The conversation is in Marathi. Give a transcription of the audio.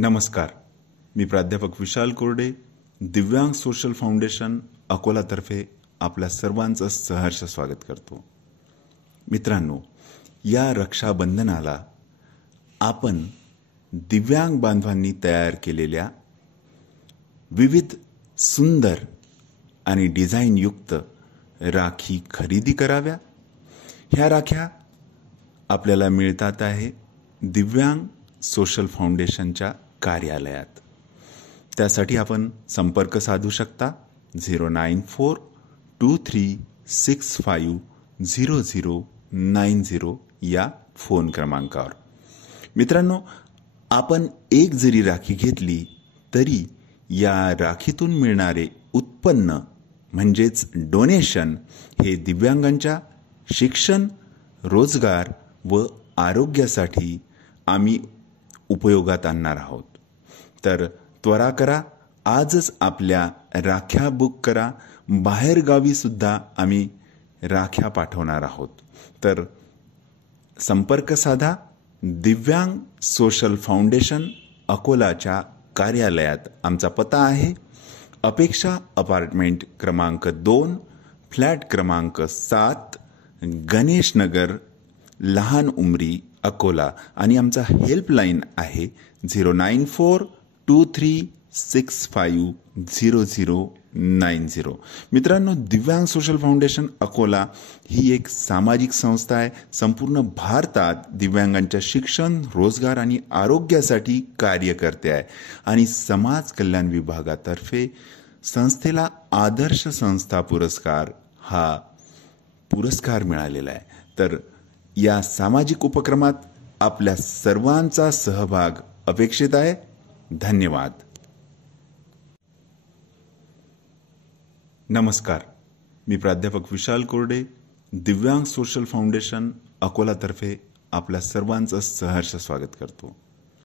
नमस्कार, मी प्राध्यापक विशाल कोरडे, दिव्यांग सोशल फाउंडेशन अकोलातर्फे आपल्या सर्वांचं सहर्ष स्वागत करतो. मित्रांनो, या रक्षाबंधनाला आपण दिव्यांग बांधवांनी तयार केलेल्या विविध सुंदर आणि डिझाईनयुक्त राखी खरेदी कराव्या. ह्या राख्या आपल्याला मिळतात आहे दिव्यांग सोशल फाउंडेशनच्या कार्यालयात. त्यासाठी आपण संपर्क साधू शकता 09423650090 या फोन क्रमांकावर. मित्रांनो, आपण एक जरी राखी घेतली तरी या राखीतून मिळणारे उत्पन्न म्हणजेच डोनेशन हे दिव्यांगांच्या शिक्षण, रोजगार व आरोग्यासाठी आम्ही उपयोगात आणणार आहोत. तर त्वरा करा, आजच आपल्या राख्या बुक करा. बाहेरगावी सुद्धा आम्ही राख्या पाठवणार आहोत. तर संपर्क साधा दिव्यांग सोशल फाउंडेशन अकोलाच्या कार्यालयात. आमचा पत्ता आहे अपेक्षा अपार्टमेंट क्रमांक 2, फ्लॅट क्रमांक 7, गणेश नगर, लहान उमरी, अकोला. आणि आमचा हेल्पलाईन आहे 09423650090. मित्रांनो, दिव्यांग सोशल फाउंडेशन अकोला ही एक सामाजिक संस्था आहे. संपूर्ण भारतात दिव्यांगांच्या शिक्षण, रोजगार आणि आरोग्यासाठी कार्य करते आहे आणि समाज कल्याण विभागातर्फे संस्थेला आदर्श संस्था पुरस्कार हा पुरस्कार मिळालेला आहे. तर या सामाजिक उपक्रमात आपल्या सर्वांचा सहभाग अपेक्षित आहे. धन्यवाद. नमस्कार, मी प्राध्यापक विशाल कोरडे, दिव्यांग सोशल फाउंडेशन अकोलातर्फे आपल्या सर्वांचं सहर्ष स्वागत करतो.